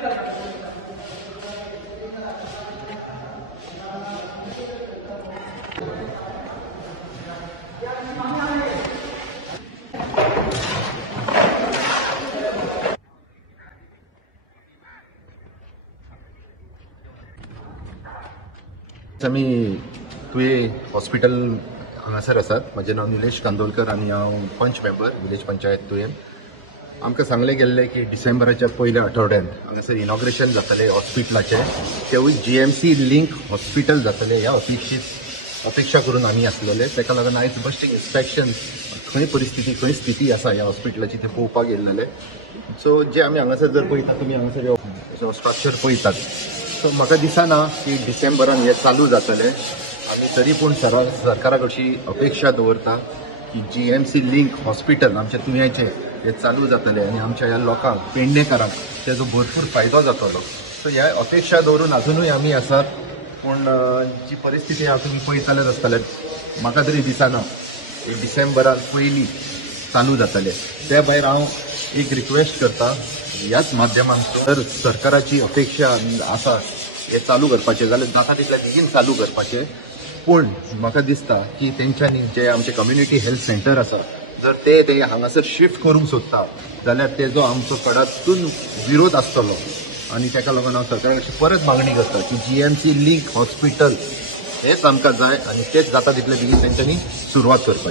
आमी तुये हॉस्पिटल हांगासर आसात. म्हजें नांव निलेश कांदोळकर आनी हांव पंच मेंबर विलेज पंचायत तुयेन. आमकां सांगलें गेल्लें की डिसेंबराच्या पयल्या आठवड्यान हांगासर इनॉग्रेशन जातलें हॉस्पिटलाचें, तेवूय GMC लिंक हॉस्पिटल जातलें ह्या अपेक्षा करून आमी आसलेले. ताका लागून आयज बस्टींग इन्स्पेक्शन खंय परिस्थिती खंय स्थिती आसा ह्या हॉस्पिटलाची ते पळोवपाक गेल्लेले. सो जे आमी हांगासर जर पळयता, तुमी हांगासर स्ट्रक्चर पळयतात, सो म्हाका दिसना की डिसेंबरान हे चालू जातलें. आमी तरी पूण सरकारा कडची अपेक्षा दवरता की GMC लिंक हॉस्पिटल आमच्या तुयेचें हे चालू जातलें आनी आमच्या ह्या लोकांक पेडणेकारांक तेजो भरपूर फायदो जातलो. सो ह्या अपेक्षा दवरून अजुनूय आमी आसात. पूण जी परिस्थिती हांव तुमी पळयतालेच आसतले, म्हाका तरी दिसना की डिसेंबरान पयलीं चालू जातलें. त्या भायर हांव एक रिक्वेस्ट करता ह्याच माध्यमांत, जर सरकाराची अपेक्षा आसा हे चालू करपाचें जाल्यार जाता तितल्या बेगीन चालू करपाचें. पूण म्हाका दिसता की तेंच्यांनी जे आमचे कम्युनिटी हेल्थ सेंटर आसा, जर ते हांगासर शिफ्ट करूंक सोदता जाल्यार तेजो आमचो कडातून विरोध आसतलो. आनी ताका लागून हांव सरकाराची परत मागणी करता की GMC लिंक हॉस्पिटल हेच आमकां जाय आनी तेच जाता तितले बेगीन तेंच्यांनी सुरवात करपाची.